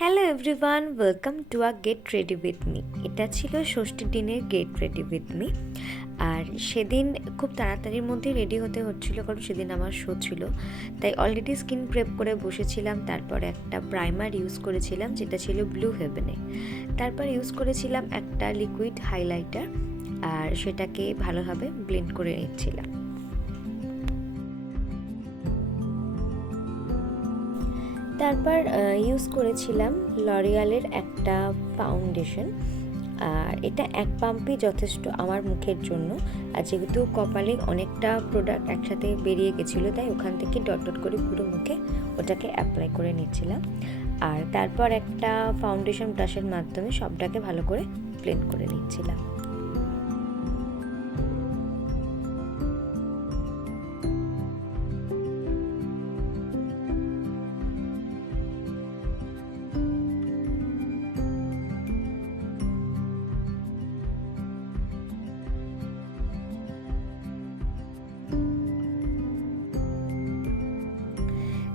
Hello everyone, welcome to a get ready with me. এটা ছিল ষষ্ঠীর দিনের গেট রেডি উইথ মি। আর সেদিন খুব তাড়াতাড়ির মধ্যে রেডি হতে হচ্ছিলো, কারণ সেদিন আমার শো ছিল। তাই অলরেডি স্কিন প্রেপ করে বসেছিলাম। তারপরে একটা প্রাইমার ইউজ করেছিলাম, যেটা ছিল ব্লু হেভেনে। তারপর ইউজ করেছিলাম একটা লিকুইড হাইলাইটার, আর সেটাকে ভালোভাবে ব্লেন্ড করে নিচ্ছিলাম। তারপর ইউজ করেছিলাম লরিয়ালের একটা ফাউন্ডেশন, আর এটা এক পাম্পই যথেষ্ট আমার মুখের জন্য। আর যেহেতু কপালে অনেকটা প্রোডাক্ট একসাথে বেরিয়ে গেছিলো, তাই ওখান থেকে ডট ডট করে পুরো মুখে ওটাকে অ্যাপ্লাই করে নিচ্ছিলাম। আর তারপর একটা ফাউন্ডেশন ব্রাশের মাধ্যমে সবটাকে ভালো করে ব্লেন্ড করে নিচ্ছিলাম।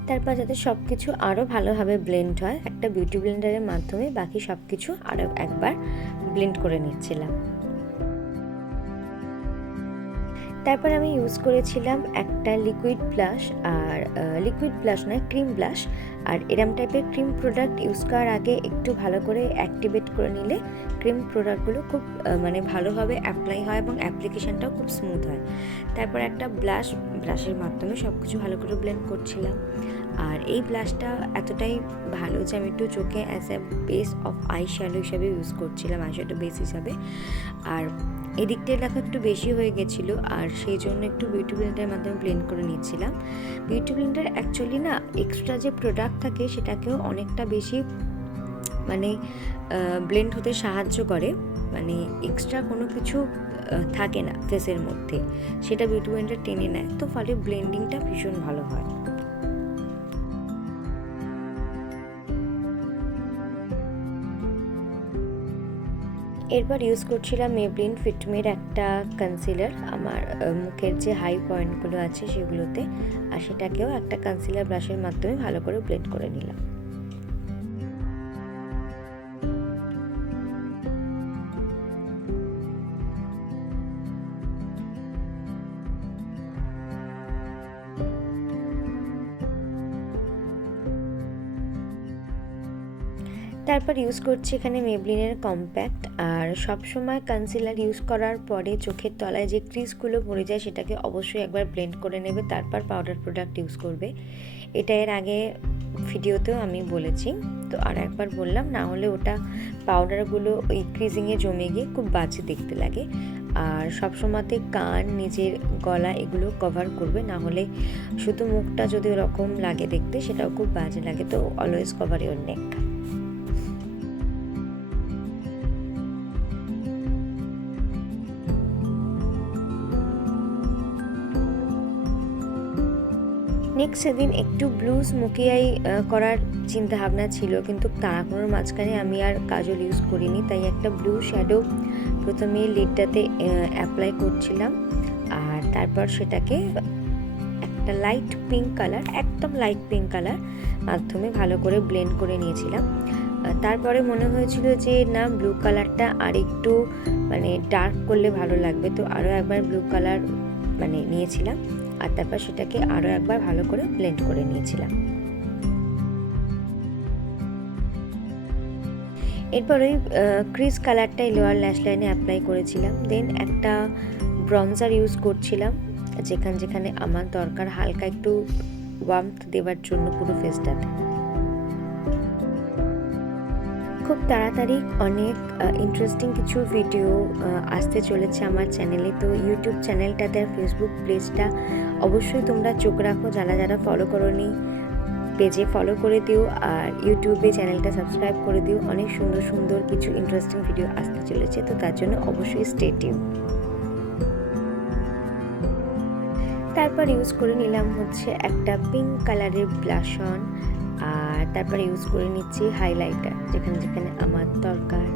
তারপর যাতে সব কিছু আরও ভালোভাবে ব্লেন্ড হয়, একটা বিউটি ব্লেন্ডারের মাধ্যমে বাকি সব কিছু আরও একবার ব্লেন্ড করে নিচ্ছিলাম। তারপর আমি ইউজ করেছিলাম একটা লিকুইড ব্লাশ, আর লিকুইড ব্লাশ নয়, ক্রিম ব্লাশ। আর এরম টাইপের ক্রিম প্রোডাক্ট ইউজ করার আগে একটু ভালো করে অ্যাক্টিভেট করে নিলে ক্রিম প্রোডাক্টগুলো খুব ভালোভাবে অ্যাপ্লাই হয় এবং অ্যাপ্লিকেশানটাও খুব স্মুথ হয়। তারপর একটা ব্রাশের মাধ্যমে সব কিছু ভালো করে ব্লেন্ড করছিলাম। আর এই ব্লাশটা এতটাই ভালো যে আমি একটু চোখে as a base of eye shadow হিসাবে ইউজ করছিলাম, আই শ্যাডো বেস হিসাবে। আর এদিকটায় দেখো একটু বেশি হয়ে গেছিলো, আর সেই জন্য একটু বিউটি ব্লেন্ডারের মাধ্যমে ব্লেন্ড করে নিচ্ছিলাম। বিউটি ব্লেন্ডার অ্যাকচুয়ালি না, এক্সট্রা যে প্রোডাক্ট থাকে সেটাকেও অনেকটা বেশি ব্লেন্ড হতে সাহায্য করে। এক্সট্রা কোনো কিছু থাকে না ফেসের মধ্যে, সেটা বিউটি ব্লেন্ডার টেনে নেয়, তো ফলে ব্লেন্ডিংটা ভীষণ ভালো হয়। এরপর ইউজ করছিলাম মেবলিন ফিটমির একটা কনসিলার আমার মুখের যে হাই পয়েন্টগুলো আছে সেগুলোতে, আর সেটাকেও একটা কনসিলার ব্রাশের মাধ্যমে ভালো করে ব্লেন্ড করে নিলাম। তারপর ইউজ করছি এখানে মেবলিনের কম্প্যাক্ট। আর সবসময় কনসিলার ইউজ করার পরে চোখের তলায় যে ক্রিজগুলো পড়ে যায় সেটাকে অবশ্যই একবার ব্লেন্ড করে নেবে, তারপর পাউডার প্রোডাক্ট ইউজ করবে। এটা এর আগে ভিডিওতেও আমি বলেছি, তো আর একবার বললাম, না হলে ওটা পাউডারগুলো ওই ক্রিজিংয়ে জমে গিয়ে খুব বাজে দেখতে লাগে। আর সবসময়তে কান, নিজের গলা এগুলো কভার করবে, না হলে শুধু মুখটা যদি ওরকম লাগে দেখতে সেটাও খুব বাজে লাগে, তো always cover your neck. Next সেদিন একটু ব্লু স্মোকি আই করার চিন্তা ভাবনা ছিল, কিন্তু তাড়াহুড়োর মাঝখানে আমি আর কাজল ইউজ করিনি, তাই একটা ব্লু শ্যাডো প্রথমে লিডটাতে অ্যাপ্লাই করছিলাম। আর তারপর সেটাকে একটা লাইট পিঙ্ক কালার, একদম লাইট পিঙ্ক কালার মাধ্যমে ভালো করে ব্লেন্ড করে নিয়েছিলাম। তারপরে মনে হয়েছিল যে না, ব্লু কালারটা আর একটু ডার্ক করলে ভালো লাগবে, তো আরও একবার ব্লু কালার নিয়েছিলাম। আর তারপর সেটাকে আরও একবার ভালো করে ব্লেন্ড করে নিয়েছিলাম। এরপর ওই ক্রিজ কালারটা লোয়ার ল্যাশ লাইনে অ্যাপ্লাই করেছিলাম। দেন একটা ব্রনজার ইউজ করছিলাম, যেখানে আমার দরকার হালকা একটু ওয়ার্মথ দেওয়ার জন্য পুরো ফেসটাতে। খুব তাড়াতাড়ি অনেক ইন্টারেস্টিং কিছু ভিডিও আসতে চলেছে আমার চ্যানেলে, তো ইউটিউব চ্যানেলটাতে আর ফেসবুক পেজটা অবশ্যই তোমরা চোখ রাখো। যারা ফলো করোনি পেজে ফলো করে দিও, আর ইউটিউবে চ্যানেলটা সাবস্ক্রাইব করে দিও। অনেক সুন্দর সুন্দর কিছু ইন্টারেস্টিং ভিডিও আসতে চলেছে, তো তার জন্য অবশ্যই স্টে টিউন। তারপর ইউজ করে নিলাম হচ্ছে একটা পিঙ্ক কালারের ব্লাশ অন, আর তারপর ইউজ করে নিচ্ছি হাইলাইটার যেখানে আমার দরকার।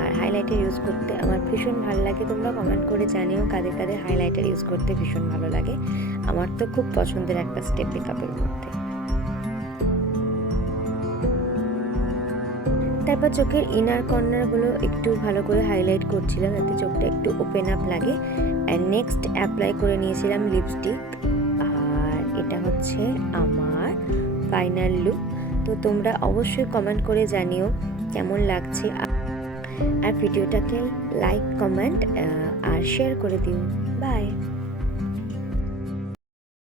আর হাইলাইটার ইউজ করতে আমার ভীষণ ভালো লাগে। তোমরা কমেন্ট করে জানিও কাদের হাইলাইটার ইউজ করতে ভীষণ ভালো লাগে। আমার তো খুব পছন্দের একটা স্টেপ মেকআপের মধ্যে। তারপর চোখের ইনার কর্নারগুলো একটু ভালো করে হাইলাইট করছিলাম যাতে চোখটা একটু ওপেন আপ লাগে। অ্যান্ড নেক্সট অ্যাপ্লাই করে নিয়েছিলাম লিপস্টিক। আর এটা হচ্ছে আমার ফাইনাল লুক। তো তোমরা অবশ্যই কমেন্ট করে জানিও কেমন লাগছে, আর ভিডিওটাকে লাইক, কমেন্ট আর শেয়ার করে দিও। বাই।